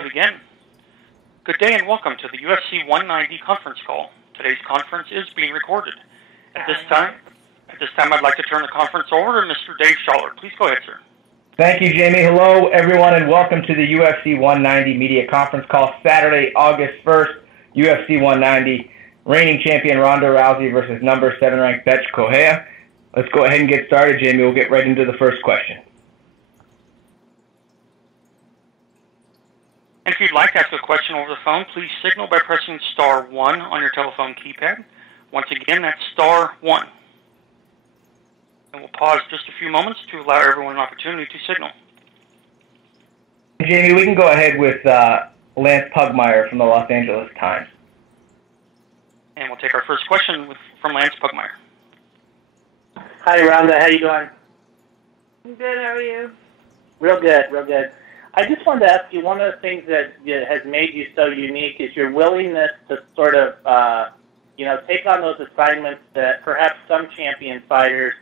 to begin. Good day and welcome to the UFC 190 conference call. Today's conference is being recorded. At this time, I'd like to turn the conference over to Mr. Dave Schaller. Please go ahead, sir. Thank you, Jamie. Hello, everyone, and welcome to the UFC 190 media conference call. Saturday, August 1st, UFC 190, reigning champion Ronda Rousey versus number 7 ranked Bethe Correia. Let's go ahead and get started, Jamie. We'll get right into the first question. And if you'd like to ask a question over the phone, please signal by pressing star 1 on your telephone keypad. Once again, that's star 1. And we'll pause just a few moments to allow everyone an opportunity to signal. Jamie, we can go ahead with Lance Pugmire from the Los Angeles Times. And we'll take our first question from Lance Pugmire. Hi, Rhonda. How you doing? I'm good. How are you? Real good, real good. I just wanted to ask you, one of the things that has made you so unique is your willingness to sort of, take on those assignments that perhaps some champion fighters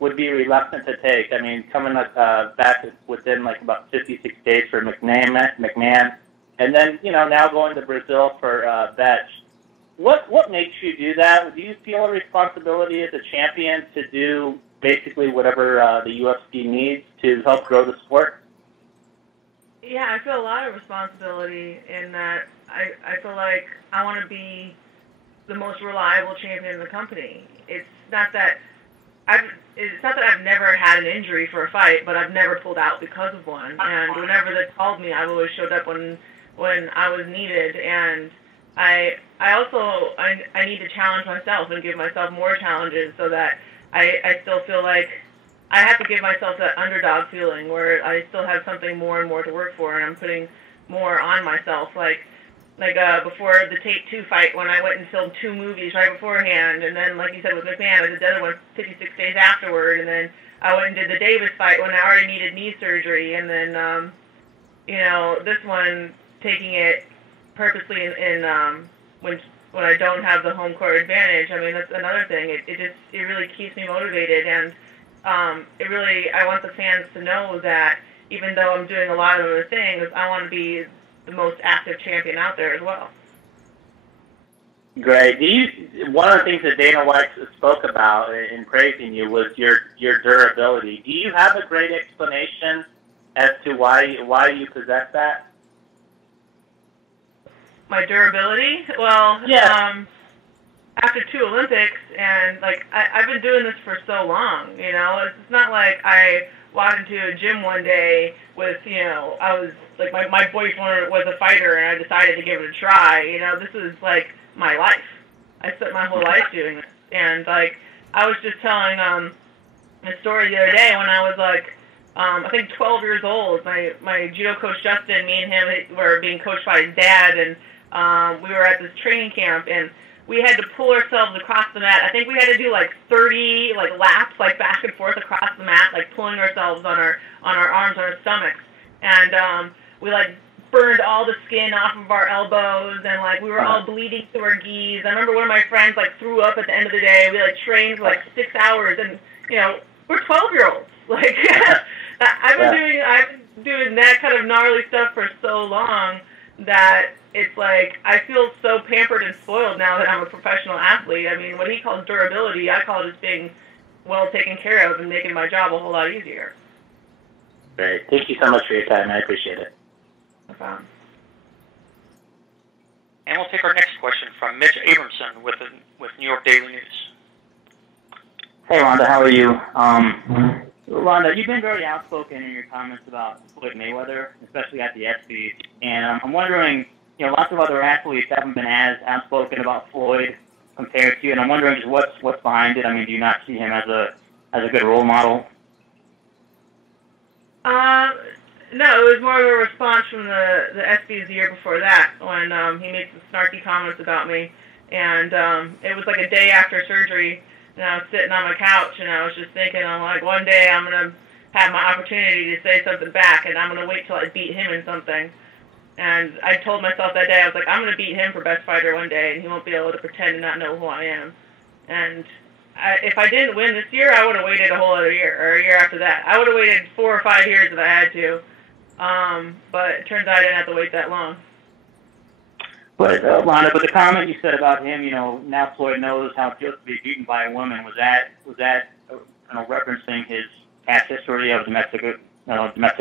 would be reluctant to take. I mean, coming back within about 56 days for McMahon, and then, now going to Brazil for Bethe. What makes you do that? Do you feel a responsibility as a champion to do basically whatever the UFC needs to help grow the sport? Yeah, I feel a lot of responsibility in that I feel like I want to be the most reliable champion in the company. It's not that I've never had an injury for a fight, but I've never pulled out because of one. And whenever they called me, I've always showed up when I was needed. And I need to challenge myself and give myself more challenges so that I still feel like I have to give myself that underdog feeling where I still have something more and more to work for, and I'm putting more on myself. Like before the Tape 2 fight, when I went and filmed 2 movies right beforehand, and then, like you said, with McMahon, I did the other one 56 days afterward, and then I went and did the Davis fight when I already needed knee surgery, and then, this one, taking it purposely when I don't have the home court advantage. I mean, that's another thing. It really keeps me motivated, and I want the fans to know that even though I'm doing a lot of other things, I want to be the most active champion out there as well. Great. One of the things that Dana White spoke about in praising you was your durability. Do you have a great explanation as to why you possess that? My durability? Well, yeah. After 2 Olympics, and I've been doing this for so long, it's not like I walked into a gym one day with, I was my boyfriend was a fighter and I decided to give it a try. This is my life. I spent my whole life doing this, and I was just telling a story the other day when I was I think 12 years old. My judo coach Justin, me and him were being coached by his dad, and we were at this training camp, and we had to pull ourselves across the mat. I think we had to do 30 laps back and forth across the mat, pulling ourselves on our arms, on our stomachs, and we burned all the skin off of our elbows, and we were all bleeding through our gis. I remember one of my friends threw up at the end of the day. We trained for 6 hours, and we're 12-year-olds. I've been doing that kind of gnarly stuff for so long that it's I feel so pampered and spoiled now that I'm a professional athlete. I mean, what he calls durability, I call it just being well taken care of and making my job a whole lot easier. Great. Thank you so much for your time. I appreciate it. No problem. And we'll take our next question from Mitch Abramson with New York Daily News. Hey, Rhonda. How are you? Rhonda, you've been very outspoken in your comments about Floyd Mayweather, especially at the ESPYs. And I'm wondering, lots of other athletes haven't been as outspoken about Floyd compared to you, and I'm wondering just what's behind it. I mean, do you not see him as a good role model? No, it was more of a response from the ESPYs the year before that when he made some snarky comments about me, and it was a day after surgery. And I was sitting on my couch, and I was just thinking, one day I'm going to have my opportunity to say something back, and I'm going to wait till I beat him in something. And I told myself that day, I was I'm going to beat him for best fighter one day, and he won't be able to pretend to not know who I am. And if I didn't win this year, I would have waited a whole other year, or a year after that. I would have waited 4 or 5 years if I had to. But it turns out I didn't have to wait that long. But Ronda, but the comment you said about him, now Floyd knows how it feels to be beaten by a woman. Was that referencing his past history of domestic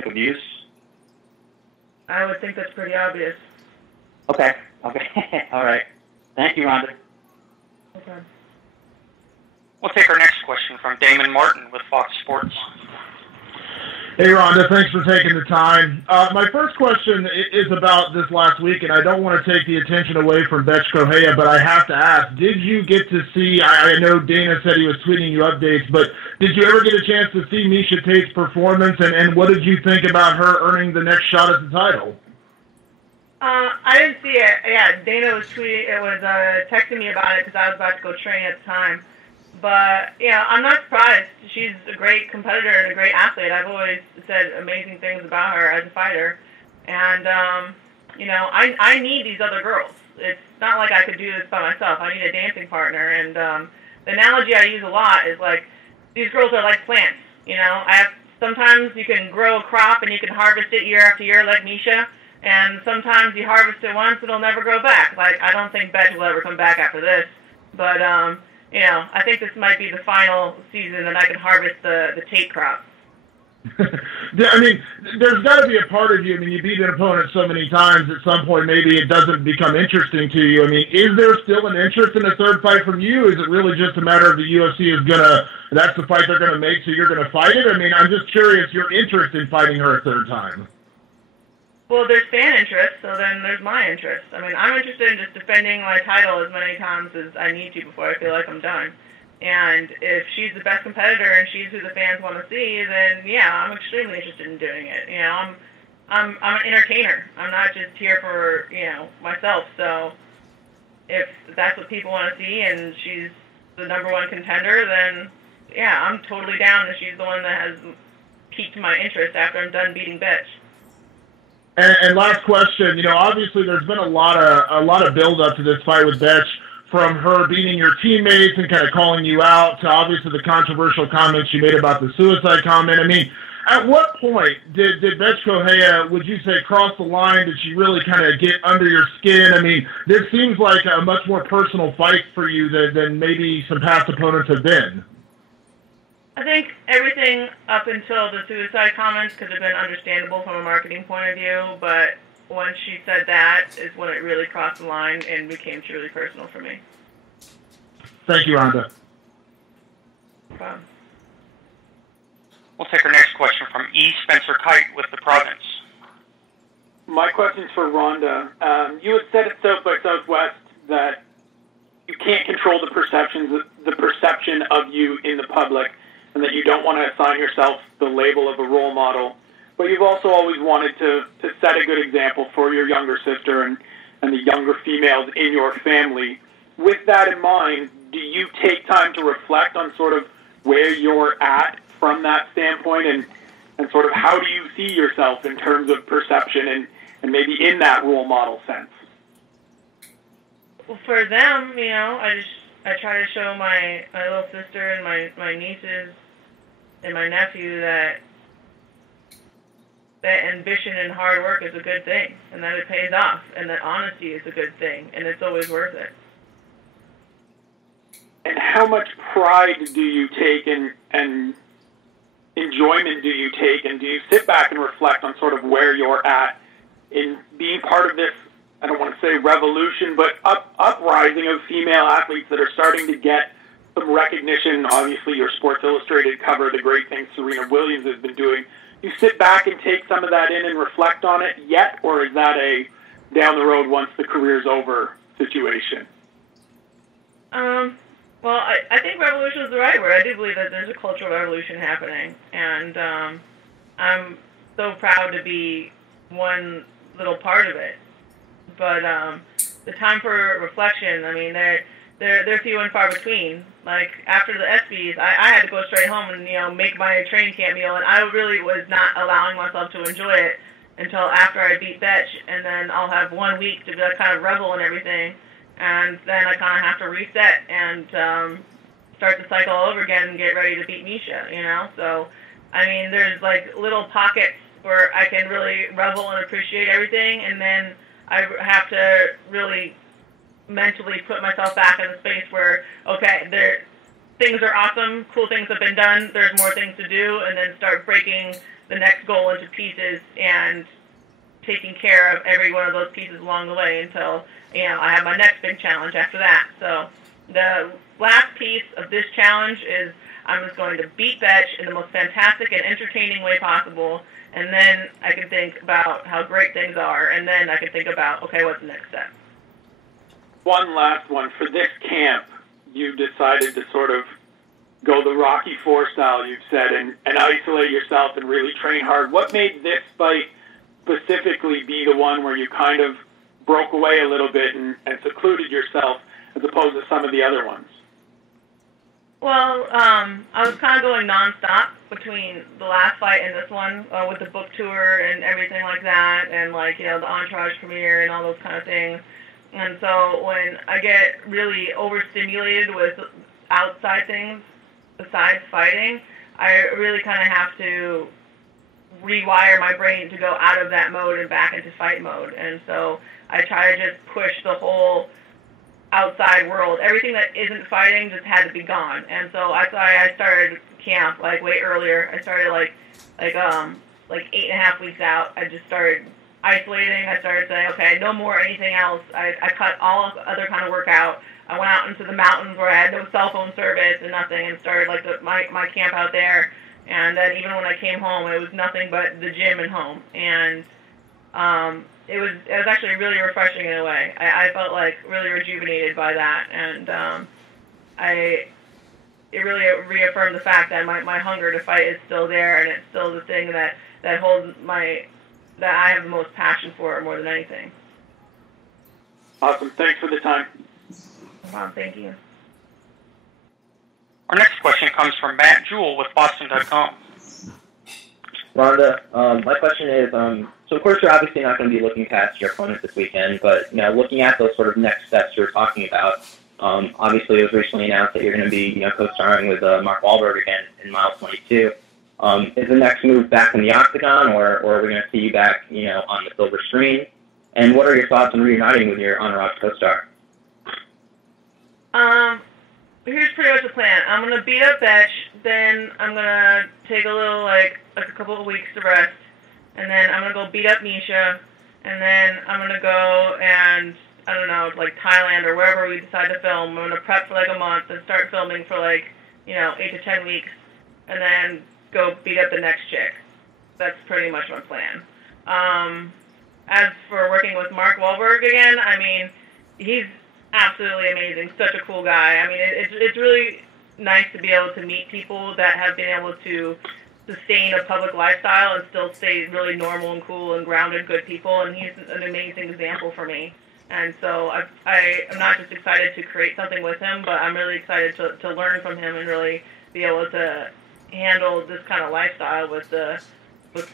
abuse? I would think that's pretty obvious. Okay. All right. Thank you, Ronda. Okay. We'll take our next question from Damon Martin with Fox Sports. Hey, Ronda, thanks for taking the time. My first question is about this last week, and I don't want to take the attention away from Bethe Correia, but I have to ask, did you get to see, I know Dana said he was tweeting you updates, but did you ever get a chance to see Miesha Tate's performance, and what did you think about her earning the next shot at the title? I didn't see it. Yeah, Dana was texting me about it because I was about to go train at the time. But, I'm not surprised. She's a great competitor and a great athlete. I've always said amazing things about her as a fighter. And, I need these other girls. It's not like I could do this by myself. I need a dancing partner. And the analogy I use a lot is, like, these girls are like plants. Sometimes you can grow a crop and you can harvest it year after year like Miesha. And sometimes you harvest it once and it'll never grow back. Like, I don't think Bethe will ever come back after this. But, I think this might be the final season that I can harvest the Tate crop. I mean, there's got to be a part of you. I mean, you beat an opponent so many times, at some point maybe it doesn't become interesting to you. I mean, is there still an interest in a third fight from you? Is it really just a matter of the UFC that's the fight they're going to make, so you're going to fight it? I mean, I'm just curious, your interest in fighting her a third time. Well, there's fan interest, so then there's my interest. I mean, I'm interested in just defending my title as many times as I need to before I feel like I'm done. And if she's the best competitor and she's who the fans want to see, then yeah, I'm extremely interested in doing it. I'm an entertainer. I'm not just here for myself. So if that's what people want to see and she's the number one contender, then yeah, I'm totally down that she's the one that has piqued my interest after I'm done beating Bethe. And last question, obviously there's been a lot of build up to this fight with Bethe, from her beating your teammates and kind of calling you out to obviously the controversial comments she made about the suicide comment. I mean, at what point did Bethe Correia, would you say, cross the line? Did she really kind of get under your skin? I mean, this seems like a much more personal fight for you than maybe some past opponents have been. I think everything up until the suicide comments could have been understandable from a marketing point of view, but once she said that is when it really crossed the line and became truly personal for me. Thank you, Ronda. No problem. We'll take our next question from E. Spencer Kite with the Province. My question's for Ronda. You had said at South by Southwest that you can't control the perception of you in the public, and that you don't want to assign yourself the label of a role model. But you've also always wanted to set a good example for your younger sister and the younger females in your family. With that in mind, do you take time to reflect on sort of where you're at from that standpoint and sort of how do you see yourself in terms of perception and maybe in that role model sense? Well, for them, I try to show my little sister and my nieces and my nephew that ambition and hard work is a good thing, and that it pays off, and that honesty is a good thing, and it's always worth it. And how much pride do you take and enjoyment do you take, and do you sit back and reflect on sort of where you're at in being part of this, I don't want to say revolution, but uprising of female athletes that are starting to get some recognition? Obviously, your Sports Illustrated cover, the great things Serena Williams has been doing. You sit back and take some of that in and reflect on it yet, or is that a down the road once the career's over situation? Well, I think revolution is the right word. I do believe that there's a cultural revolution happening, and I'm so proud to be one little part of it. But the time for reflection, I mean, they're few and far between. Like, after the ESPYs, I had to go straight home and, make my training camp meal, and I really was not allowing myself to enjoy it until after I beat Bethe, and then I'll have 1 week to kind of revel and everything, and then I kind of have to reset and start the cycle all over again and get ready to beat Miesha, So, I mean, there's, like, little pockets where I can really revel and appreciate everything, and then I have to really mentally put myself back in the space where, okay, things are awesome, cool things have been done, there's more things to do, and then start breaking the next goal into pieces and taking care of every one of those pieces along the way until, I have my next big challenge after that. So the last piece of this challenge is I'm just going to beat Bethe in the most fantastic and entertaining way possible, and then I can think about how great things are, and then I can think about, okay, what's the next step? One last one. For this camp, you decided to sort of go the Rocky IV style, you've said, and isolate yourself and really train hard. What made this fight specifically be the one where you kind of broke away a little bit and secluded yourself as opposed to some of the other ones? Well, I was kind of going nonstop between the last fight and this one with the book tour and everything like that, and the Entourage premiere and all those kind of things. And so when I get really overstimulated with outside things besides fighting, I really kind of have to rewire my brain to go out of that mode and back into fight mode. And so I try to just push the whole outside world. Everything that isn't fighting just had to be gone. And so I started camp way earlier. I started like 8.5 weeks out. I just started isolating. I started saying, okay, no more anything else. I cut all other kind of workout. I went out into the mountains where I had no cell phone service and nothing, and started my camp out there. And then even when I came home, it was nothing but the gym and home. And it was actually really refreshing in a way. I felt really rejuvenated by that, and it really reaffirmed the fact that my hunger to fight is still there, and it's still the thing that holds that I have the most passion for more than anything. Awesome. Thanks for the time. Wow, thank you. Our next question comes from Matt Jewell with Boston.com. Ronda, my question is, so of course you're obviously not going to be looking past your opponent this weekend, but looking at those sort of next steps you were talking about, obviously it was recently announced that you're going to be co-starring with Mark Wahlberg again in Mile 22. Is the next move back in the octagon, or are we going to see you back on the silver screen? And what are your thoughts on reuniting with your Entourage co-star? Here's pretty much the plan. I'm going to beat up Bethe, then I'm going to take a little, a couple of weeks to rest, and then I'm going to go beat up Nisha, and then I'm going to go and, I don't know, Thailand or wherever we decide to film. I'm going to prep for a month and start filming for 8 to 10 weeks, and then go beat up the next chick. That's pretty much my plan. As for working with Mark Wahlberg again, he's absolutely amazing. Such a cool guy. It's really nice to be able to meet people that have been able to sustain a public lifestyle and still stay really normal and cool and grounded, good people, and he's an amazing example for me. And so I'm not just excited to create something with him, but I'm really excited to learn from him and really be able to handle this kind of lifestyle with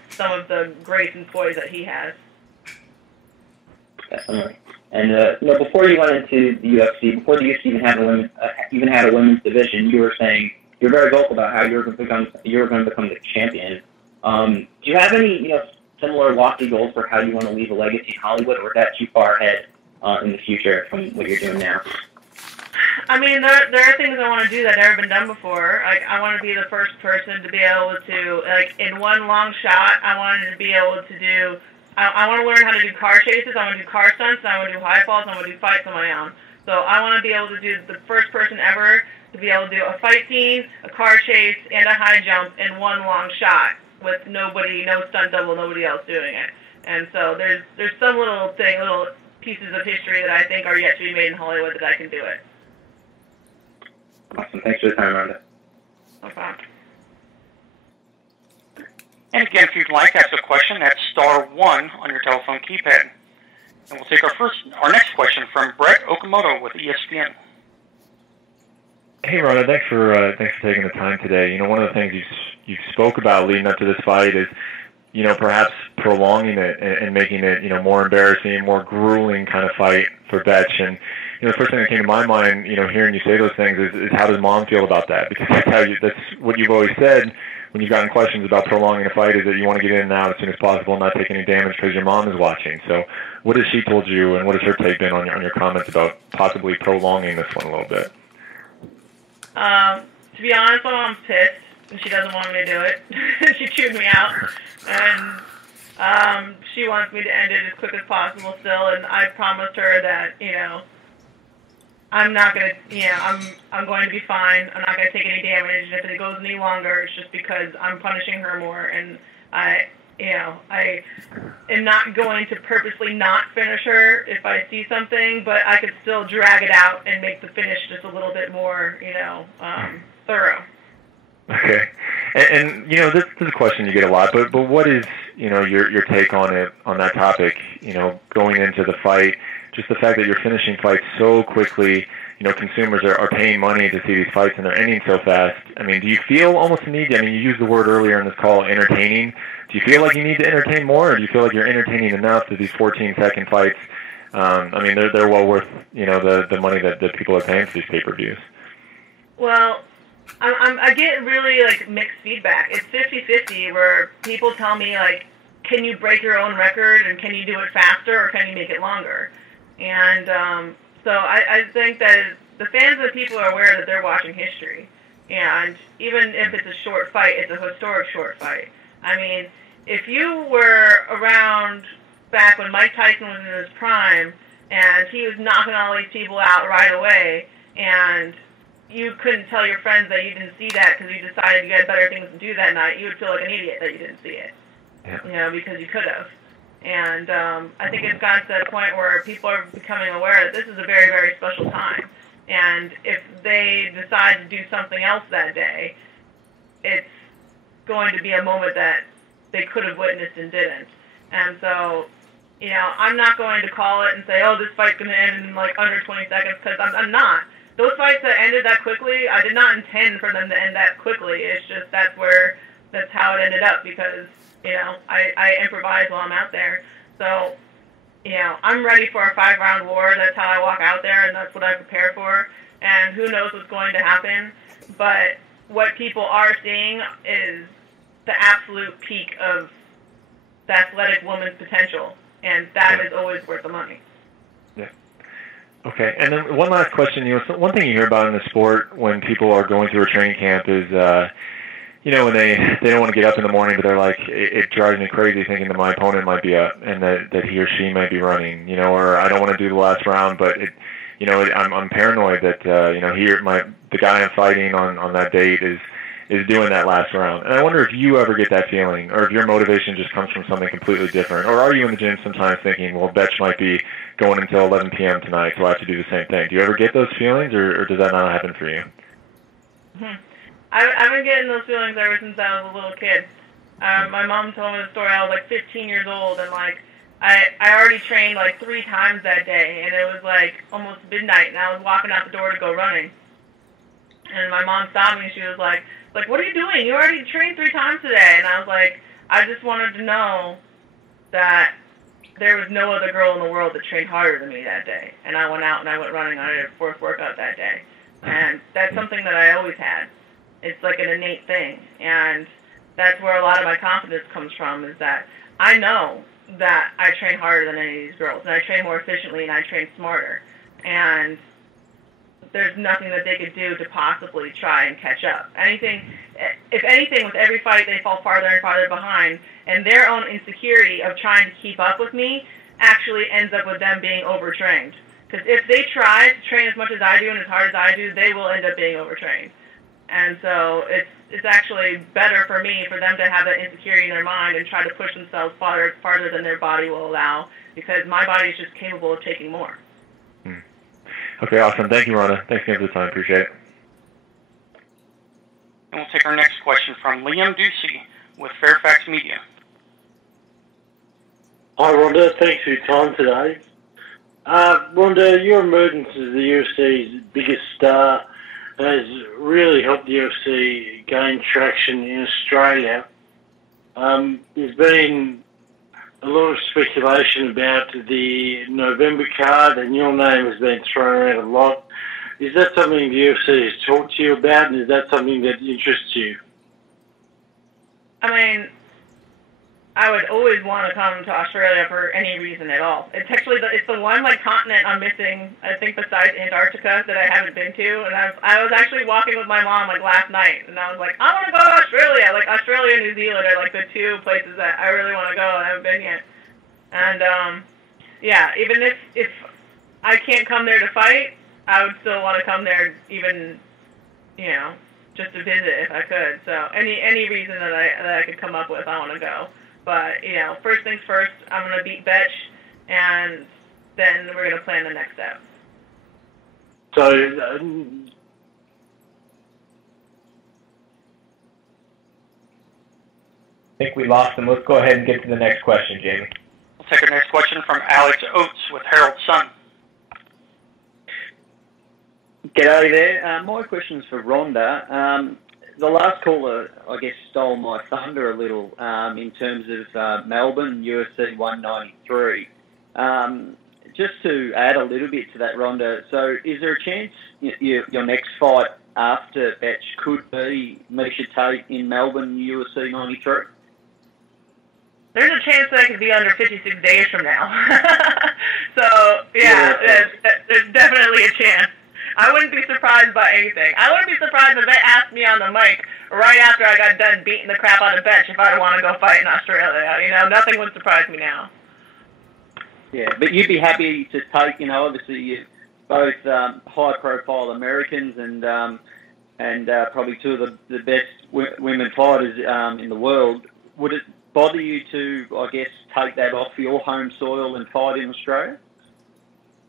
some of the grace and poise that he has. Definitely. And before you went into the UFC, before the UFC even had a women's division, you were saying you're very vocal about how you were going to become the champion. Do you have any similar lofty goals for how you want to leave a legacy in Hollywood, or is that too far ahead in the future from what you're doing now? There are things I want to do that have never been done before. I want to be the first person to be able to, in one long shot, I wanted to be able to do. I want to learn how to do car chases, I want to do car stunts, I want to do high falls, I want to do fights on my own. So I want to be able to do the first person ever to be able to do a fight scene, a car chase, and a high jump in one long shot with nobody, no stunt double, nobody else doing it. And so there's some little pieces of history that I think are yet to be made in Hollywood that I can do it. Awesome. Thanks for the time, Ronda. No problem. And again, if you'd like to ask a question, that's *1 on your telephone keypad. And we'll take our next question from Brett Okamoto with ESPN. Hey, Ronda, thanks for taking the time today. One of the things you spoke about leading up to this fight is, perhaps prolonging it and making it, more embarrassing, more grueling kind of fight for Bethe. And the first thing that came to my mind, hearing you say those things is how does Mom feel about that? Because that's what you've always said when you've gotten questions about prolonging a fight is that you want to get in and out as soon as possible and not take any damage because your mom is watching. So what has she told you, and what has her take been on your comments about possibly prolonging this one a little bit? To be honest, my mom's pissed, and she doesn't want me to do it. She chewed me out, and she wants me to end it as quick as possible still, and I promised her that, I'm not going to, I'm going to be fine. I'm not going to take any damage, and if it goes any longer, it's just because I'm punishing her more, and I am not going to purposely not finish her if I see something, but I could still drag it out and make the finish just a little bit more, thorough. Okay. And this is a question you get a lot, but what is, your take on it, on that topic, going into the fight, just the fact that you're finishing fights so quickly, consumers are paying money to see these fights and they're ending so fast. I mean, do you feel almost a need, you used the word earlier in this call, entertaining. Do you feel like you need to entertain more, or do you feel like you're entertaining enough that these 14-second fights, they're well worth, the money that people are paying for these pay-per-views? Well, I get really, mixed feedback. It's 50-50 where people tell me, can you break your own record, and can you do it faster, or can you make it longer? And so I think that the fans and the people are aware that they're watching history. And even if it's a short fight, it's a historic short fight. I mean, if you were around back when Mike Tyson was in his prime, and he was knocking all these people out right away, and you couldn't tell your friends that you didn't see that because you decided you had better things to do that night, you would feel like an idiot that you didn't see it, because you could have. And I think it's gotten to the point where people are becoming aware that this is a very, very special time. And if they decide to do something else that day, it's going to be a moment that they could have witnessed and didn't. And so, I'm not going to call it and say, oh, this fight's going to end in under 20 seconds, because I'm not. Those fights that ended that quickly, I did not intend for them to end that quickly. It's just that's how it ended up, because I improvise while I'm out there. So, I'm ready for a 5-round war. That's how I walk out there, and that's what I prepare for. And who knows what's going to happen. But what people are seeing is the absolute peak of the athletic woman's potential. And that is always worth the money. Yeah. Okay. And then one last question. One thing you hear about in the sport when people are going through a training camp is, when they don't want to get up in the morning, but they're like, it drives me crazy thinking that my opponent might be up and that he or she might be running, or I don't want to do the last round, but I'm paranoid that the guy I'm fighting on that date is doing that last round. And I wonder if you ever get that feeling, or if your motivation just comes from something completely different, or are you in the gym sometimes thinking, well, Bethe might be going until 11 p.m. tonight, so I have to do the same thing. Do you ever get those feelings, or does that not happen for you? Mm-hmm. I've been getting those feelings ever since I was a little kid. My mom told me the story. I was 15 years old, and I already trained 3 times that day, and it was almost midnight, and I was walking out the door to go running. And my mom stopped me, and she was like, what are you doing? You already trained 3 times today. And I was like, I just wanted to know that there was no other girl in the world that trained harder than me that day. And I went out and I went running. I did a 4th workout that day. And that's something that I always had. It's an innate thing. And that's where a lot of my confidence comes from, is that I know that I train harder than any of these girls. And I train more efficiently, and I train smarter. And there's nothing that they could do to possibly try and catch up. If anything, with every fight, they fall farther and farther behind, and their own insecurity of trying to keep up with me actually ends up with them being overtrained. Because if they try to train as much as I do and as hard as I do, they will end up being overtrained. And so it's actually better for me for them to have that insecurity in their mind and try to push themselves farther than their body will allow, because my body is just capable of taking more. Okay, awesome. Thank you, Ronda. Thanks again for the time. Appreciate it. And we'll take our next question from Liam Ducey with Fairfax Media. Hi, Ronda. Thanks for your time today. Ronda, your emergence as the UFC's biggest star has really helped the UFC gain traction in Australia. There's been a lot of speculation about the November card, and your name has been thrown around a lot. Is that something the UFC has talked to you about, and is that something that interests you? I mean, I would always want to come to Australia for any reason at all. It's actually it's the one continent I'm missing, I think, besides Antarctica that I haven't been to. And I was actually walking with my mom last night, and I was like, I want to go to Australia. Australia and New Zealand are the two places that I really want to go and I haven't been yet. And yeah, even if I can't come there to fight, I would still want to come there, even just to visit if I could. So any reason that I could come up with, I want to go. But, first things first, I'm going to beat Bethe, and then we're going to plan the next step. So, I think we lost him. Let's go ahead and get to the next question, Jamie. We'll take our next question from Alex Oates with Herald Sun. G'day there. My question's for Ronda. The last caller, I guess, stole my thunder a little in terms of Melbourne, UFC 193. Just to add a little bit to that, Ronda, so is there a chance your next fight after Bethe could be Misha Tate in Melbourne, UFC 93? There's a chance that I could be under 56 days from now. So, yeah, there's definitely a chance. I wouldn't be surprised by anything. I wouldn't be surprised if they asked me on the mic right after I got done beating the crap out of Bethe if I want to go fight in Australia. Nothing would surprise me now. Yeah, but you'd be happy to take, obviously you're both high-profile Americans and probably two of the best women fighters in the world. Would it bother you to, I guess, take that off your home soil and fight in Australia?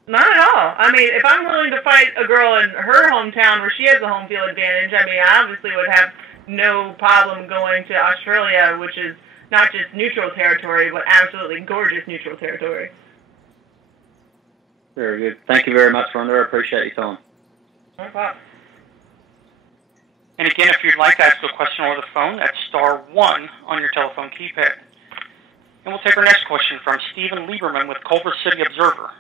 Not at all. I mean, if I'm willing to fight a girl in her hometown where she has a home field advantage, I obviously would have no problem going to Australia, which is not just neutral territory, but absolutely gorgeous neutral territory. Very good. Thank you very much, Ronda. I appreciate your time. No problem. And again, if you'd like to ask a question over the phone, that's *1 on your telephone keypad. And we'll take our next question from Stephen Lieberman with Culver City Observer.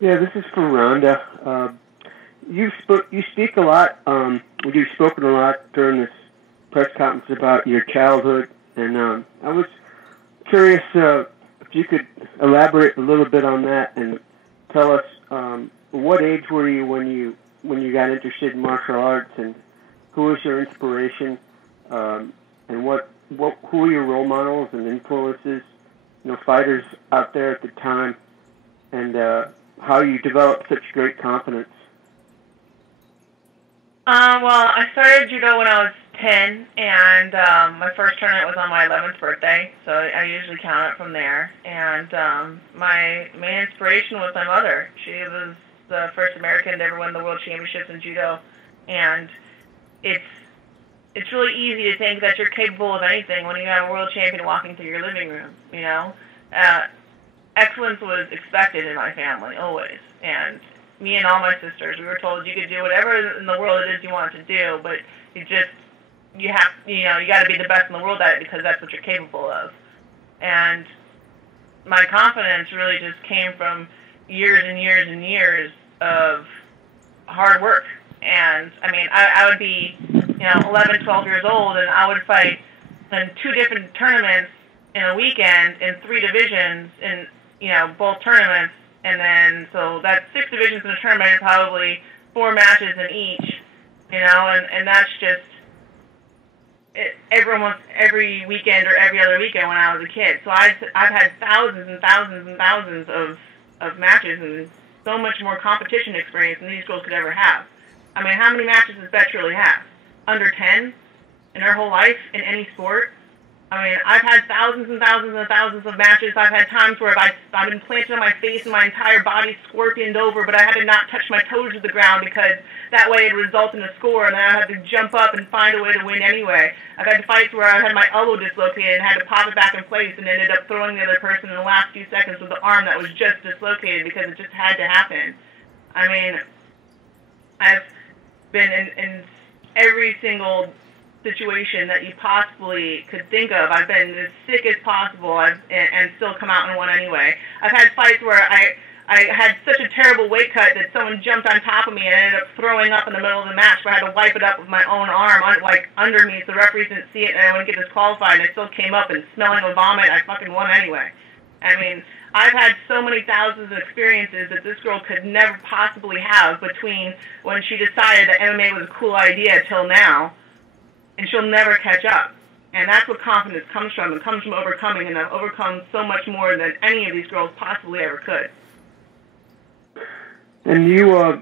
Yeah, this is from Ronda. You speak a lot. You've spoken a lot during this press conference about your childhood, and I was curious if you could elaborate a little bit on that and tell us what age were you when you got interested in martial arts, and who was your inspiration, and who were your role models and influences, fighters out there at the time, and how you developed such great confidence. Well, I started judo when I was 10, and my first tournament was on my 11th birthday, so I usually count it from there. And my main inspiration was my mother. She was the first American to ever win the world championships in judo, and it's really easy to think that you're capable of anything when you have a world champion walking through your living room, Excellence was expected in my family, always. And me and all my sisters, we were told you could do whatever in the world it is you wanted to do, but you got to be the best in the world at it because that's what you're capable of. And my confidence really just came from years and years and years of hard work. And, I would be, 11, 12 years old, and I would fight in 2 different tournaments in a weekend in 3 divisions in both tournaments, and then, so that's 6 divisions in a tournament, and probably 4 matches in each, and that's just every weekend or every other weekend when I was a kid. So I've had thousands and thousands and thousands of matches and so much more competition experience than these girls could ever have. How many matches does Bethe really have? Under 10 in her whole life in any sport? I've had thousands and thousands and thousands of matches. I've had times where I've been planted on my face and my entire body scorpioned over, but I had to not touch my toes to the ground because that way it would result in a score, and then I had to jump up and find a way to win anyway. I've had fights where I had my elbow dislocated and had to pop it back in place and ended up throwing the other person in the last few seconds with the arm that was just dislocated because it just had to happen. I've been in every single situation that you possibly could think of. I've been as sick as possible and still come out and won anyway. I've had fights where I had such a terrible weight cut that someone jumped on top of me and ended up throwing up in the middle of the match, so I had to wipe it up with my own arm, under me, so the referees didn't see it, and I wouldn't get disqualified, and I still came up and smelling of vomit, I fucking won anyway. I mean, I've had so many thousands of experiences that this girl could never possibly have between when she decided that MMA was a cool idea till now, and she'll never catch up. And that's what confidence comes from. It comes from overcoming, and I've overcome so much more than any of these girls possibly ever could. And your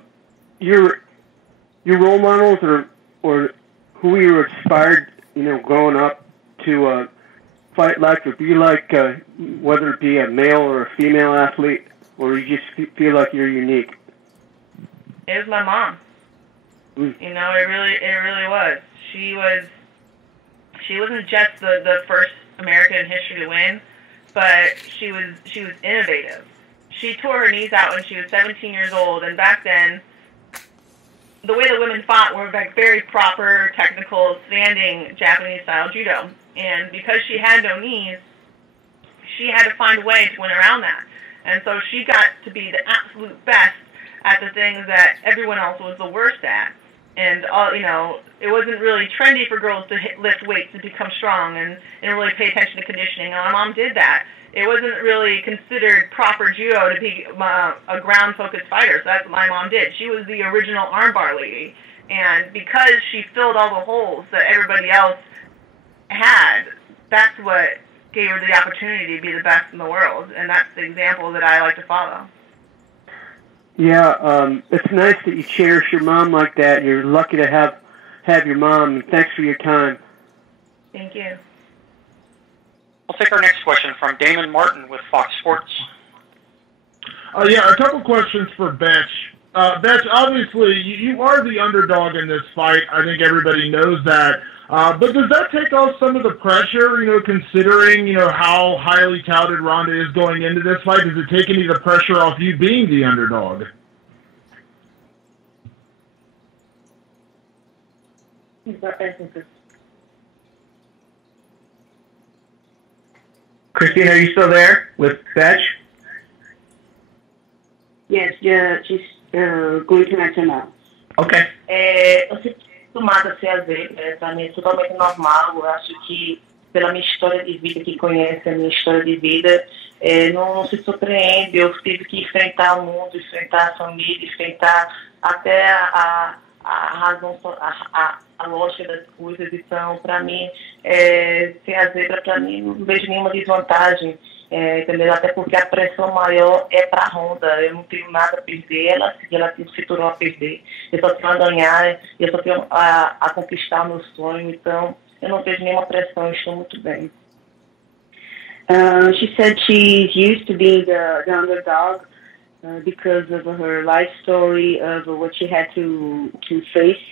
role models or who you were inspired, growing up to fight like, or be like, whether it be a male or a female athlete, or you just feel like you're unique? It was my mom. It really was. She wasn't just the first American in history to win, but she was innovative. She tore her knees out when she was 17 years old, and back then, the way the women fought were like very proper, technical, standing Japanese-style judo. And because she had no knees, she had to find a way to win around that. And so she got to be the absolute best at the things that everyone else was the worst at. And it wasn't really trendy for girls to lift weights and become strong and really pay attention to conditioning. And my mom did that. It wasn't really considered proper judo to be a ground-focused fighter, so that's what my mom did. She was the original armbar lady. And because she filled all the holes that everybody else had, that's what gave her the opportunity to be the best in the world. And that's the example that I like to follow. Yeah, it's nice that you cherish your mom like that. You're lucky to have your mom. Thanks for your time. Thank you. I'll take our next question from Damon Martin with Fox Sports. Yeah, a couple questions for Bethe. Bethe, obviously, you are the underdog in this fight. I think everybody knows that. But does that take off some of the pressure, considering, how highly touted Ronda is going into this fight? Does it take any of the pressure off you being the underdog? Christine, are you still there with Bethe? Yes, she's going to mention now. Okay. Eu sempre estou acostumada a ser a zebra, para mim é totalmente normal. Eu acho que, pela minha história de vida, que conhece a minha história de vida, não se surpreende. Eu tive que enfrentar o mundo, enfrentar a família, enfrentar até a razão, a lógica das coisas. Então, para mim, ser a zebra, para mim, não vejo nenhuma desvantagem. Entendeu? Até porque a pressão maior é para a Ronda. Eu não tenho nada a perder, ela tem o cinturão a perder. Eu só tenho a ganhar, eu só tenho a conquistar o meu sonho. Então, eu não vejo nenhuma pressão, eu estou muito bem. She said she's used to being the underdog because of her life story, of what she had to face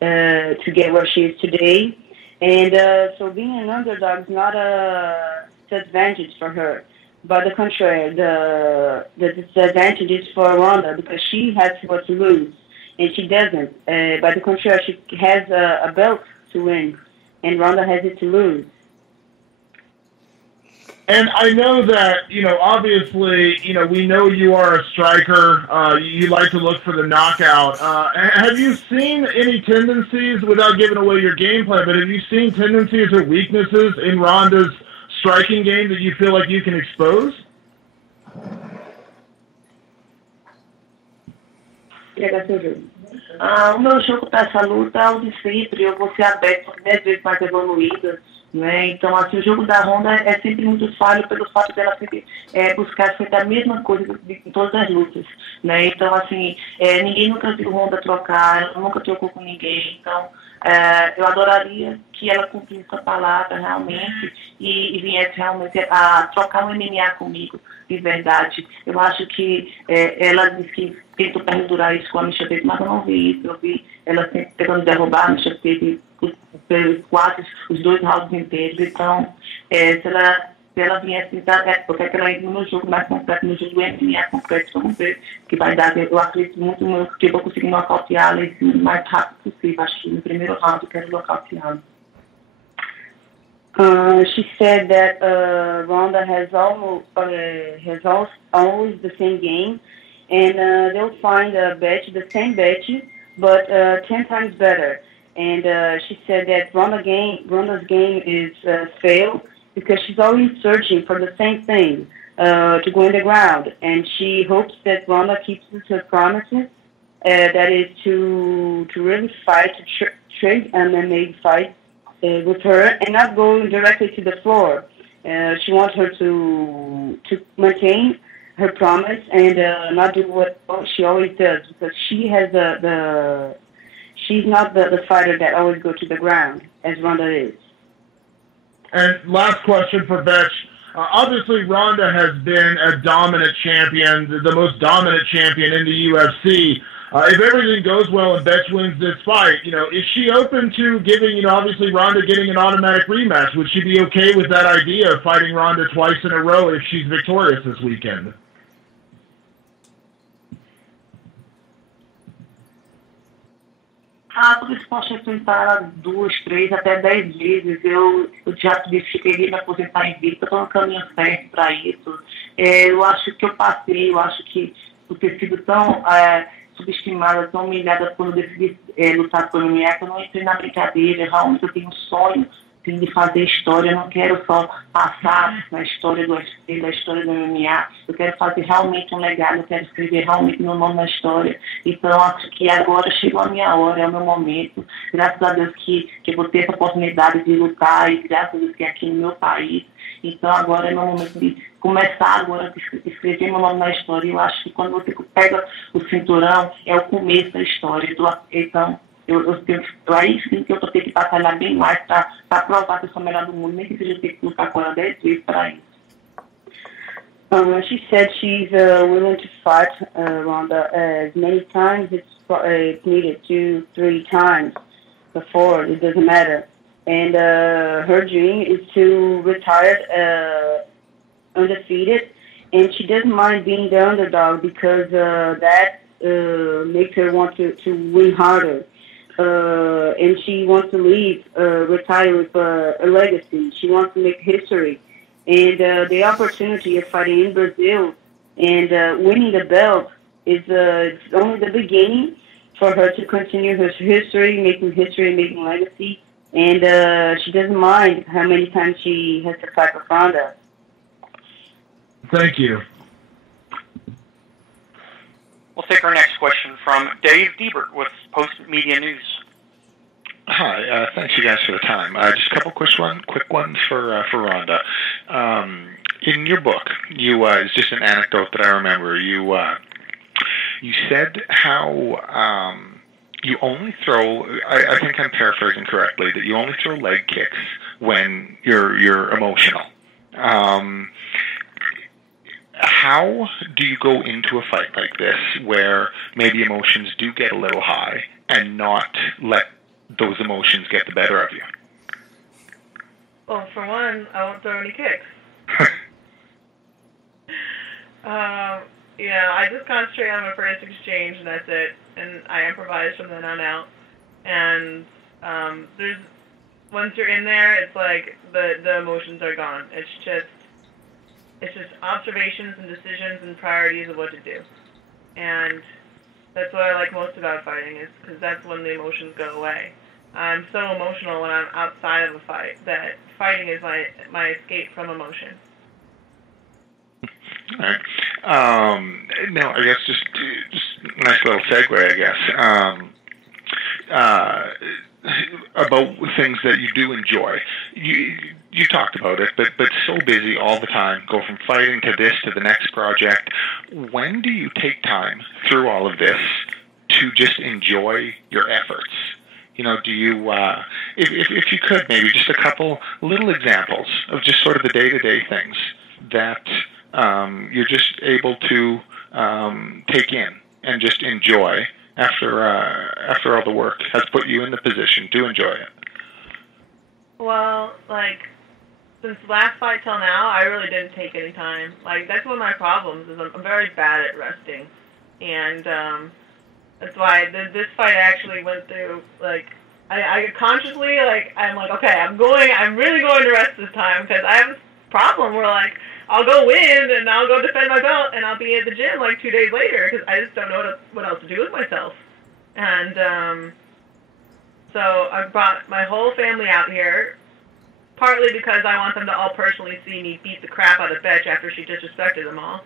to get where she is today. And so being an underdog is not a disadvantage for her. By the contrary, the disadvantage is for Ronda because she has what to lose, and she doesn't. By the contrary, she has a belt to win, and Ronda has it to lose. And I know that, obviously, we know you are a striker. You like to look for the knockout. Have you seen any tendencies, without giving away your game plan, but have you seen tendencies or weaknesses in Ronda's striking game that you feel like you can expose? O meu jogo para essa luta é o de sempre. Eu vou ser aberto 10 vezes mais evoluída. Né? Então, assim, o jogo da Ronda é sempre muito falho pelo fato dela sempre buscar sempre a mesma coisa em todas as lutas. Né? Então, assim, ninguém nunca viu Ronda trocar, ela nunca trocou com ninguém. Então, eu adoraria que ela cumprisse essa palavra realmente e viesse realmente a trocar um MMA comigo, de verdade. Eu acho que ela disse que tentou perdurar isso com a Micha Tate, mas eu não vi isso. Eu vi ela sempre tentando derrubar a Micha Tate quase os 2 rounds inteiros. Então, se ela viesse, eu quero que ela entre no meu jogo mais completo, no jogo do MMA completo, vamos ver o que vai dar. Eu acredito muito que eu vou conseguir nocauteá-la o mais rápido possível. Acho que no primeiro round eu quero nocauteá-la. She said that Ronda has always the same game, and they'll find the same Bethe, but 10 times better. And she said that Ronda's game is failed because she's always searching for the same thing, to go in the ground. And she hopes that Ronda keeps her promises, that is to really fight, to trade MMA fight with her, and not going directly to the floor. She wants her to maintain her promise and not do what she always does, because she has she's not the fighter that always go to the ground, as Ronda is. And last question for Bethe. Obviously, Ronda has been a dominant champion, the most dominant champion in the UFC. If everything goes well and Bethe wins this fight, is she open to giving, obviously Ronda getting an automatic rematch? Would she be okay with that idea of fighting Ronda twice in a row if she's victorious this weekend? Tudo isso pode enfrentar ela 2, 3, até 10 vezes. Eu já queria me aposentar em vida, estou no caminho certo para isso. Eu acho que eu passei, eu acho que por ter sido tão subestimada, tão humilhada quando eu decidi lutar pelo MMA, que eu não entrei na brincadeira. Realmente eu tenho um sonho de fazer história. Eu não quero só passar na história do UFC, da história do MMA. Eu quero fazer realmente um legado, eu quero escrever realmente meu nome na história. Então, acho que agora chegou a minha hora, é o meu momento. Graças a Deus que eu vou ter essa oportunidade de lutar, e graças a Deus que é aqui no meu país. Então, agora é meu momento de começar agora a escrever meu nome na história. Eu acho que quando você pega o cinturão, é o começo da história. Então, aí sim que eu vou ter que batalhar bem mais para provar que eu sou a melhor do mundo, nem que seja ter que lutar com ela 10 vezes para isso. She said she's willing to fight Ronda as many times it's needed, 2, 3 times before, it doesn't matter. And her dream is to retire undefeated, and she doesn't mind being the underdog because that makes her want to win harder. And she wants to leave, retire with a legacy. She wants to make history. And the opportunity of fighting in Brazil and winning the belt is only the beginning for her to continue her history, making legacy. And she doesn't mind how many times she has to fight with Ronda. Thank you. We'll take our next question from Dave Diebert with Post Media News. Hi, thanks you guys for the time. Just a couple quick ones for Ronda. In your book, it's just an anecdote that I remember. You said how you only throw. I think I'm paraphrasing correctly. That you only throw leg kicks when you're emotional. How do you go into a fight like this where maybe emotions do get a little high and not let those emotions get the better of you? Well, for one, I won't throw any kicks. I just concentrate on my first exchange, and that's it. And I improvise from then on out. And once you're in there, it's like the emotions are gone. It's just observations and decisions and priorities of what to do. And that's what I like most about fighting, is because that's when the emotions go away. I'm so emotional when I'm outside of a fight that fighting is my escape from emotion. All right. Now, I guess just a nice little segue, I guess. About things that you do enjoy. You talked about it, but so busy all the time, go from fighting to this to the next project. When do you take time through all of this to just enjoy your efforts? Do you, if you could, maybe just a couple little examples of just sort of the day-to-day things that you're just able to take in and just enjoy after all the work has put you in the position to enjoy it? Well, since the last fight till now, I really didn't take any time. That's one of my problems, is I'm very bad at resting. And that's why this fight actually went through, I consciously, like, I'm like, okay, I'm really going to rest this time, because I have this problem where, like, I'll go win, and I'll go defend my belt, and I'll be at the gym, like, 2 days later, because I just don't know what else to do with myself. And, so I brought my whole family out here, partly because I want them to all personally see me beat the crap out of Bethe after she disrespected them all.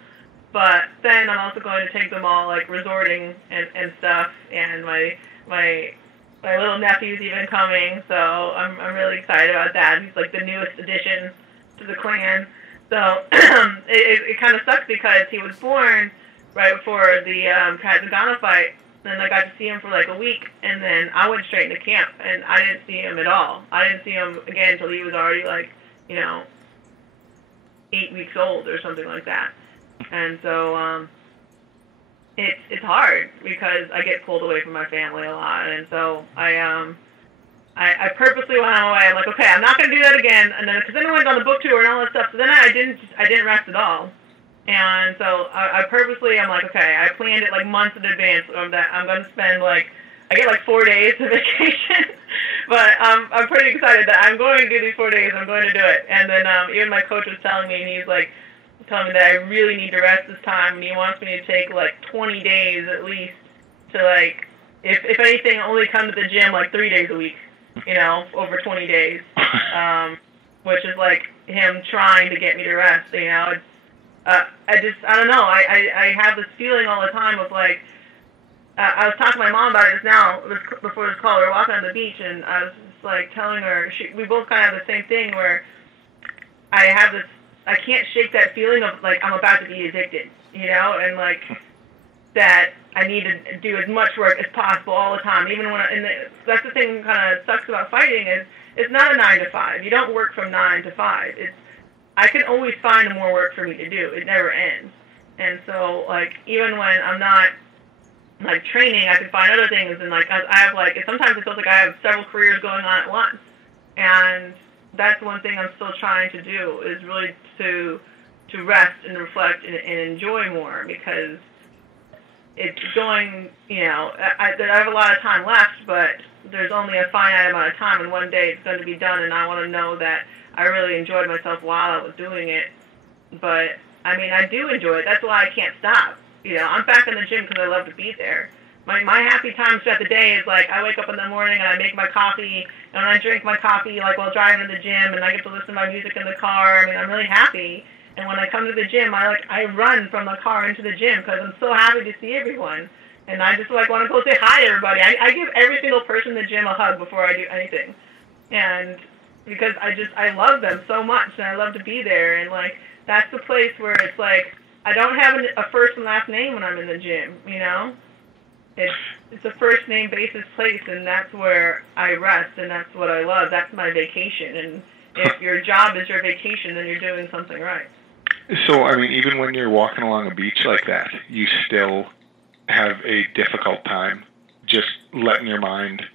But then I'm also going to take them all, like, resorting and stuff, and my little nephew's even coming, so I'm really excited about that. He's, like, the newest addition to the clan. So it kind of sucks because he was born right before the Ghana fight, and I got to see him for, like, a week, and then I went straight into camp, and I didn't see him at all. I didn't see him again until he was already, like, 8 weeks old or something like that. And so it's hard because I get pulled away from my family a lot, and so I purposely went away. I'm like, okay, I'm not going to do that again. And then because then I went on the book tour and all that stuff, so then I didn't rest at all. And so I purposely, I'm like, okay, I planned it like months in advance that I'm going to spend like, I get like 4 days of vacation, but I'm pretty excited that I'm going to do these 4 days. I'm going to do it. And then even my coach was telling me, and he's like, telling me that I really need to rest this time, and he wants me to take like 20 days at least to, like, if anything, only come to the gym like 3 days a week, over 20 days, which is like him trying to get me to rest. I don't know. I have this feeling all the time of like, I was talking to my mom about it just now before this call. We were walking on the beach, and I was just like telling her, we both kind of have the same thing where I can't shake that feeling of, like, I'm about to be addicted, and, like, that I need to do as much work as possible all the time, even when, that's the thing that kind of sucks about fighting is, it's not a 9 to 5. You don't work from 9 to 5. I can always find more work for me to do. It never ends. And so, like, even when I'm not, like, training, I can find other things, and, like, I have, like, sometimes it feels like I have several careers going on at once, and that's one thing I'm still trying to do, is really to rest and reflect and enjoy more, because it's going, I have a lot of time left, but there's only a finite amount of time, and one day it's going to be done, and I want to know that I really enjoyed myself while I was doing it. But, I mean, I do enjoy it. That's why I can't stop. I'm back in the gym because I love to be there. My happy times throughout the day is, like, I wake up in the morning and I make my coffee, and I drink my coffee, like, while driving to the gym, and I get to listen to my music in the car. I mean, I'm really happy. And when I come to the gym, I run from the car into the gym because I'm so happy to see everyone. And I just, like, want to go say hi to everybody. I give every single person in the gym a hug before I do anything. And because I love them so much, and I love to be there. And, like, that's the place where it's, like, I don't have a first and last name when I'm in the gym, It's a first name basis place, and that's where I rest, and that's what I love. That's my vacation. And if your job is your vacation, then you're doing something right. So, I mean, even when you're walking along a beach like that, you still have a difficult time just letting your mind.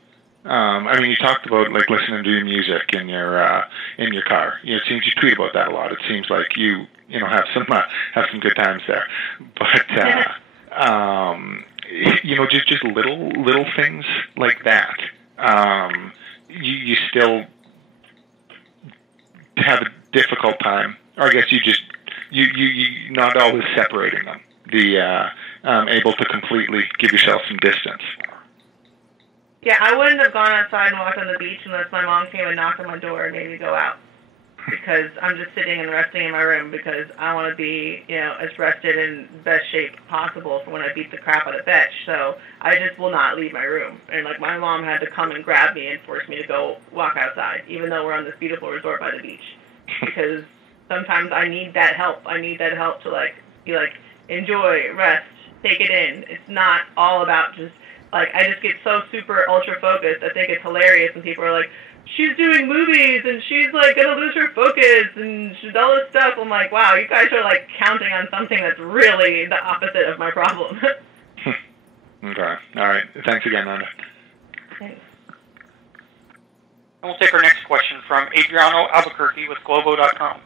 I mean, you talked about, like, listening to your music in your car. It seems you tweet about that a lot. It seems like you have some good times there, but just little things like that. You still have a difficult time, or I guess you not always separating them. Able to completely give yourself some distance. Yeah, I wouldn't have gone outside and walked on the beach unless my mom came and knocked on my door and made me go out. Because I'm just sitting and resting in my room because I want to be, as rested and best shape possible for when I beat the crap out of Bethe. So I just will not leave my room. And, like, my mom had to come and grab me and force me to go walk outside, even though we're on this beautiful resort by the beach. Because sometimes I need that help. I need that help to, like, be like, enjoy, rest, take it in. It's not all about just, like, I just get so super ultra focused. I think it's hilarious when people are like, she's doing movies and she's, like, gonna lose her focus and she's all this stuff. I'm like, wow, you guys are, like, counting on something that's really the opposite of my problem. Okay. All right. Thanks again, Ronda. Thanks. And we'll take our next question from Adriano Albuquerque with Globo.com.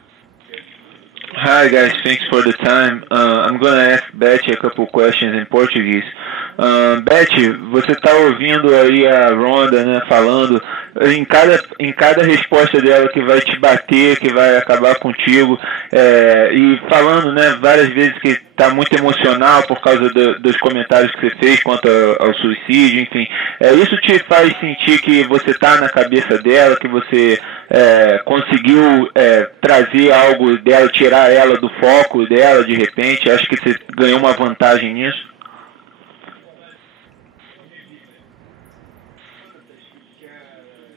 Hi guys, thanks for the time. I'm gonna ask Bethe a couple questions in Portuguese. Bethe, você está ouvindo aí a Ronda, né, falando em cada resposta dela que vai te bater, que vai acabar contigo, e falando, né, várias vezes que está muito emocional por causa dos comentários que você fez quanto ao suicídio, enfim. Isso te faz sentir que você está na cabeça dela, que você conseguiu trazer algo dela, tirar ela do foco dela de repente? Acho que você ganhou uma vantagem nisso?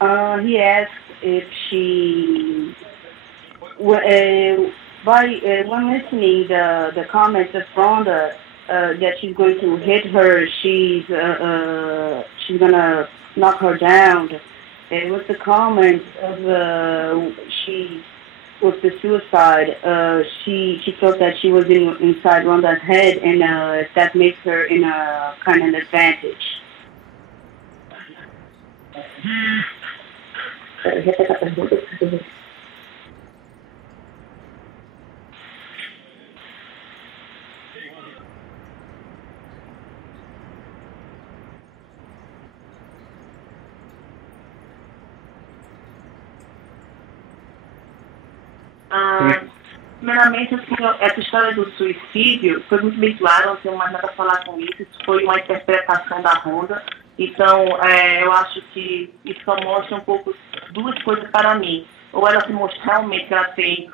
He asked if she, when listening the comments of Ronda, that she's going to hit her, she's gonna knock her down. And with the comments of with the suicide, she felt that she was inside Ronda's head, and that makes her in a kind of an advantage. Repete a pergunta, por favor. Primeiramente, assim, essa história do suicídio foi muito bem claro, não tenho mais nada a falar com isso. Isso foi uma interpretação da Ronda. Então, eu acho que isso só mostra um pouco duas coisas para mim. Ou ela se mostra realmente que ela tem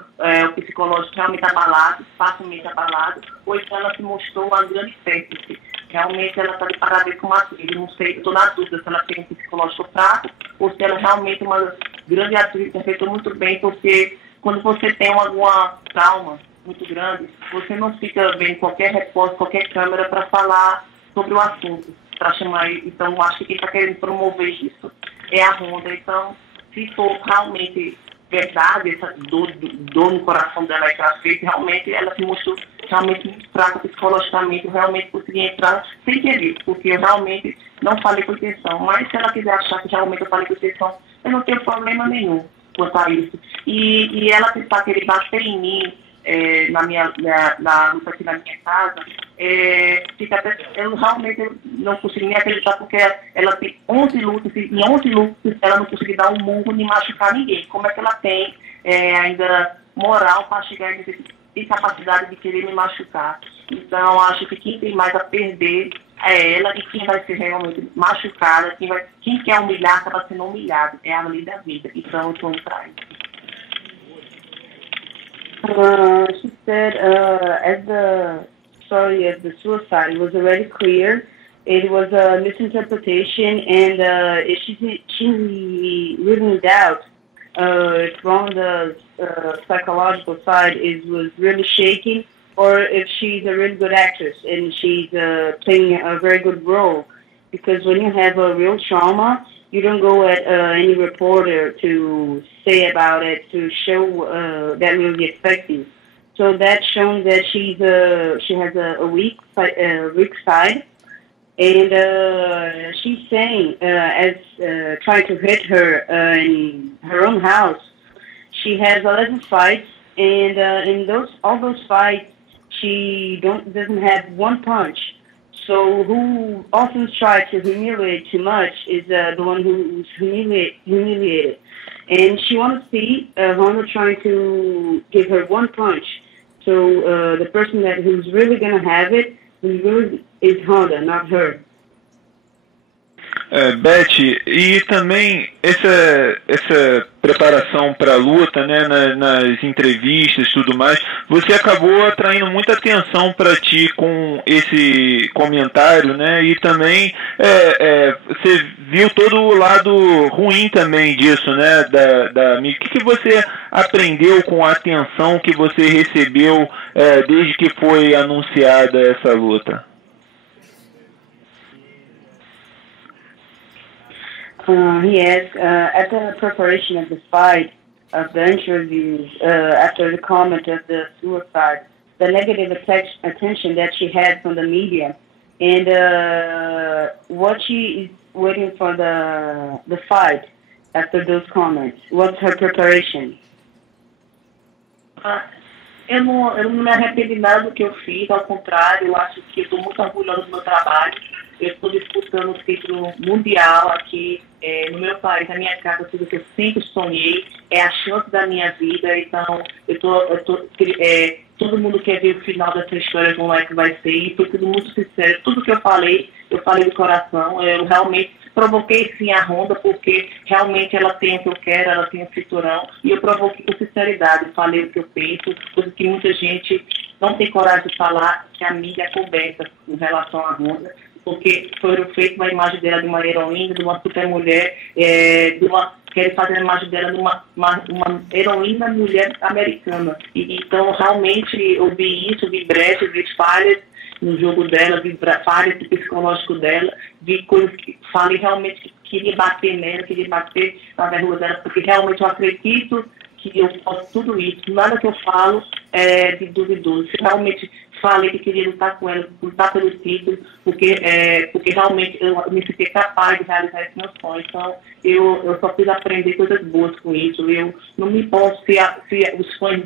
o psicológico realmente abalado, facilmente abalado, ou então ela se mostrou uma grande teste. Realmente ela está de parabéns com uma atriz. Não sei, estou na dúvida se ela tem um psicológico fraco ou se ela realmente é uma grande atriz que fez muito bem, porque quando você tem alguma trauma muito grande, você não fica vendo qualquer repórter, qualquer câmera para falar sobre o assunto, para chamar. Então, acho que quem está querendo promover isso é a Ronda. Então, se for realmente verdade, essa dor no coração dela que ela fez, realmente ela se mostrou realmente muito fraca psicologicamente, realmente consegui entrar sem querer, porque eu realmente não falei com intenção. Mas se ela quiser achar que realmente eu falei com intenção, eu não tenho problema nenhum quanto a isso. E ela tentar querer bater em mim na luta aqui na minha casa, fica até, eu realmente não consigo nem acreditar, porque ela tem 11 lutas, e em 11 lutas ela não conseguiu dar um murro nem machucar ninguém. Como é que ela tem ainda moral para chegar e capacidade de querer me machucar? Então, acho que quem tem mais a perder é ela, e quem vai ser realmente machucada, quem quer humilhar, acaba sendo humilhado. É a lei da vida. Então, eu estou indo para isso. She said, as the story of the suicide was already clear, it was a misinterpretation, and she's really in doubt if Ronda's psychological side was really shaking, or if she's a really good actress and she's playing a very good role. Because when you have a real trauma, you don't go at any reporter to say about it, to show that really affects you. So that's showing that she has a weak side, and she's saying, as trying to hit her in her own house, she has 11 fights, and in all those fights, she doesn't have one punch. So who often tries to humiliate too much is the one who's humiliated. And she wants to see Ronda trying to give her one punch. So the person who's really going to have it is Ronda, not her. Bethe, e também essa preparação para a luta, né, nas entrevistas e tudo mais, você acabou atraindo muita atenção para ti com esse comentário, né, e também você viu todo o lado ruim também disso, né, da mídia. O que você aprendeu com a atenção que você recebeu desde que foi anunciada essa luta? He asked, at the preparation of the fight, of the interviews, after the comment of the suicide, the negative attention that she had from the media, and what she is waiting for the fight after those comments. What's her preparation? Eu não me arrependi nada do que eu fiz, ao contrário, eu acho que eu estou muito orgulhosa do meu trabalho. eu estou disputando o título mundial aqui no meu país, na minha casa, tudo que eu sempre sonhei, é a chance da minha vida, então todo mundo quer ver o final dessa história, como é que vai ser, e foi tudo muito sincero, tudo que eu falei do coração, eu realmente provoquei sim a Ronda, porque realmente ela tem o que eu quero, ela tem o cinturão, e eu provoquei com sinceridade, falei o que eu penso, coisa que muita gente não tem coragem de falar, que a mídia é coberta em relação à Ronda, porque foi feito uma imagem dela de uma heroína, de uma super mulher, querem fazer a imagem dela de uma heroína mulher americana. E, então, realmente, eu vi isso, vi brechas, vi falhas no jogo dela, vi falhas do psicológico dela, vi coisas que falei realmente que queria bater nela, queria bater na verruga dela, porque realmente eu acredito que eu posso tudo isso, nada que eu falo é de duvidoso. Se realmente falei que queria lutar com ela, lutar pelo título, porque realmente eu me fiquei capaz de realizar esse meu sonho. Então, eu só fiz aprender coisas boas com isso. Eu não me importo se os sonhos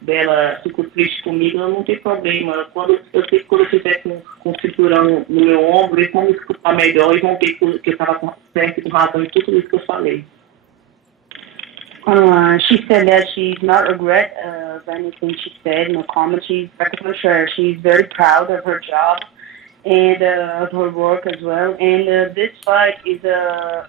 dela ficam tristes comigo, eu não tenho problema. Quando eu sei que quando eu estiver com o cinturão no meu ombro, eles vão me escutar melhor e vão ver que eu estava certo e com razão em tudo isso que eu falei. She said that she's not regret of anything she said, no comment. She's sure. She's very proud of her job and of her work as well. And this fight is a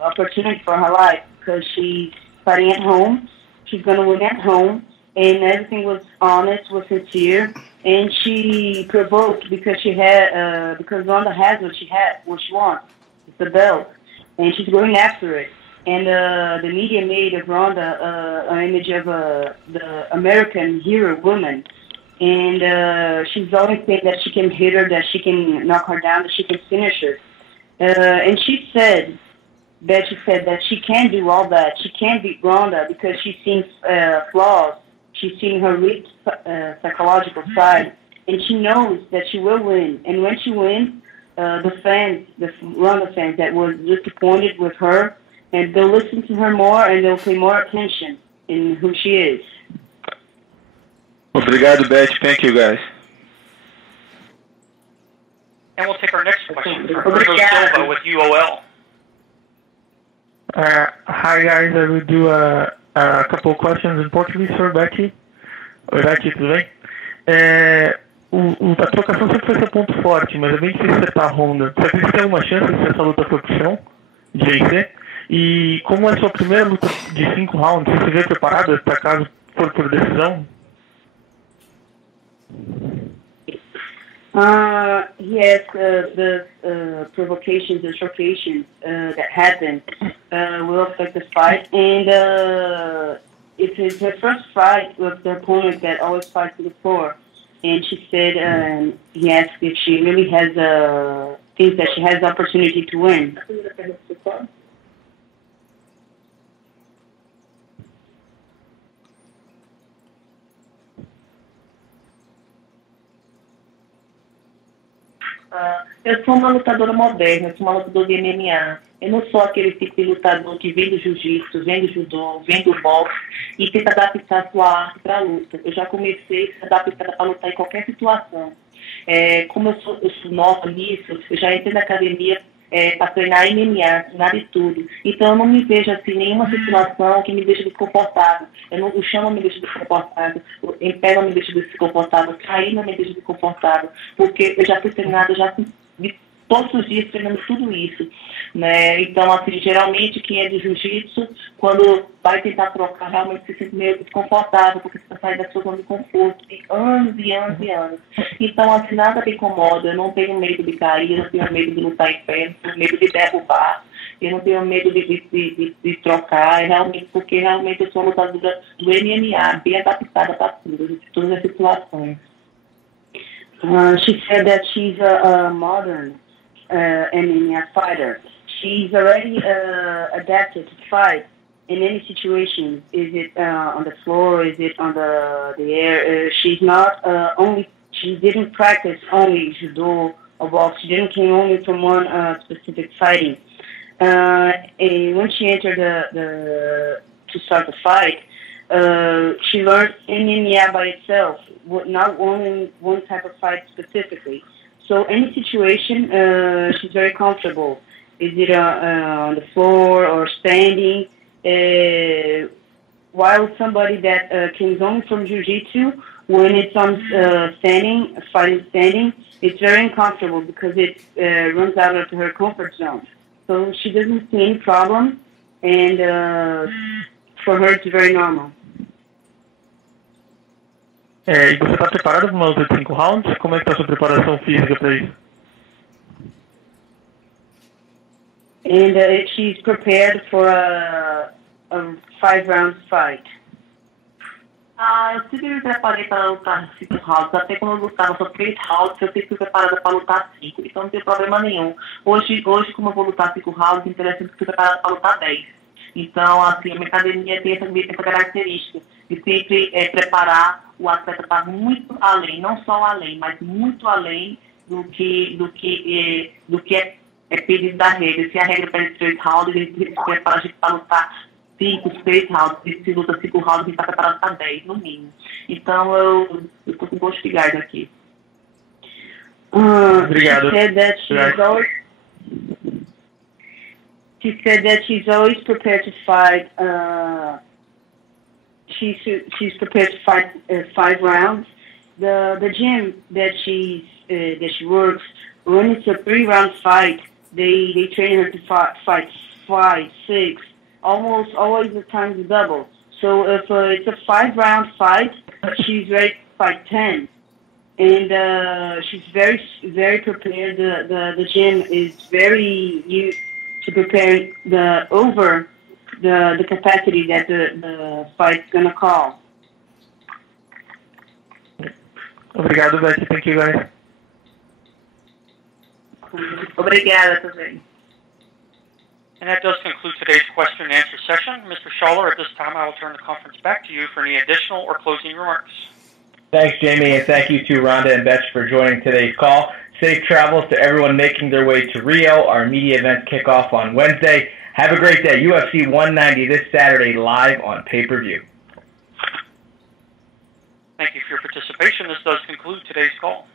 opportunity for her life because she's fighting at home. She's going to win at home. And everything was honest, was sincere. And she provoked because because Ronda has what she wants. It's the belt. And she's going after it. And the media made of Ronda an image of the American hero woman. And she's always saying that she can hit her, that she can knock her down, that she can finish her. And she said that she can do all that. She can beat Ronda because she's seen flaws. She's seen her weak psychological side. And she knows that she will win. And when she wins, the Ronda fans that were disappointed with her, and they'll listen to her more and they'll pay more attention in who she is. Obrigado, Beth. Thank you, guys. And we'll take our next question from Bruno Silva with UOL. Hi, guys. I will do a couple of questions in Portuguese for Bethe. Oi, Bethe, tudo bem? A trocação sempre foi seu ponto forte, mas é bem difícil acertar a Ronda. Você acredita que tem alguma chance se essa luta for pro chão, de vencer? E como é a sua primeira luta de 5 rounds, você se vê preparada para caso for por decisão? He asked the provocations, the showcations that happened will affect the fight. And it's her first fight with the opponent that always fights to the floor. And she said, he asked if she really has thinks that she has the opportunity to win. Eu sou uma lutadora moderna, eu sou uma lutadora de MMA. Eu não sou aquele tipo de lutador que vem do jiu-jitsu, vem do judô, vem do boxe e tenta adaptar a sua arte para a luta. Eu já comecei a se adaptar para lutar em qualquer situação. Como eu sou nova nisso, eu já entrei na academia para treinar MMA, nada de tudo. Então eu não me vejo assim, nenhuma situação que me deixe desconfortável. O chão não me deixa desconfortável, em pé não me deixa desconfortável, cair não me deixa desconfortável, porque eu já fui treinada, todos os dias treinando tudo isso, né? Então, assim, geralmente quem é de jiu-jitsu, quando vai tentar trocar, realmente se sente meio desconfortável, porque você está saindo da sua zona de conforto de anos e anos e anos. Então, assim, nada me incomoda, eu não tenho medo de cair, eu não tenho medo de lutar em pé, eu não tenho medo de derrubar, eu não tenho medo de trocar, porque realmente eu sou uma lutadora do MMA, bem adaptada para tudo, de todas as situações. She said that she's a modern MMA fighter. She's already adapted to fight in any situation. Is it on the floor? Is it on the air? She's not she didn't practice only judo or box. She didn't came only from one specific fighting. And when she entered to start the fight, she learned MMA by itself, not only one type of fight specifically. So any situation, she's very comfortable. Is it on the floor or standing? While somebody that comes only from jiu-jitsu, when it's on standing, fighting standing, it's very uncomfortable because it runs out of her comfort zone. So she doesn't see any problem, and for her it's very normal. E você está preparado para uma luta de 5 rounds? Como é que está a sua preparação física para isso? And she's prepared for a 5-round fight. Eu sempre me preparei para lutar 5 rounds. Até quando eu lutava só 3 rounds, eu sempre fui preparada para lutar 5. Então não tem problema nenhum. Hoje como eu vou lutar 5 rounds, interessante que eu fui preparada para lutar 10. Então, assim, a minha academia tem essa característica de sempre preparar o atleta para muito além, não só além, mas muito além do que é pedido da regra. Se a regra pede 3 rounds, ele prepara a gente para lutar 5, 6 rounds. Se luta 5 rounds, a gente está preparado para 10, no mínimo. Então, eu estou com gosto de gás aqui. Obrigado. She said that she's always prepared to fight. She's prepared to fight 5 rounds. The gym that she works, when it's a 3-round fight, they train her to fight 5, 6, almost always the times double. So if it's a 5-round fight, she's ready to fight 10, and she's very prepared. The gym is very used to prepare the capacity that the fight's gonna call. Obrigado, Bethe. Thank you, guys. Obrigada também. And that does conclude today's question and answer session. Mr. Schaller, at this time, I will turn the conference back to you for any additional or closing remarks. Thanks, Jamie, and thank you to Ronda and Bethe for joining today's call. Safe travels to everyone making their way to Rio. Our media events kick off on Wednesday. Have a great day. UFC 190 this Saturday, live on pay-per-view. Thank you for your participation. This does conclude today's call.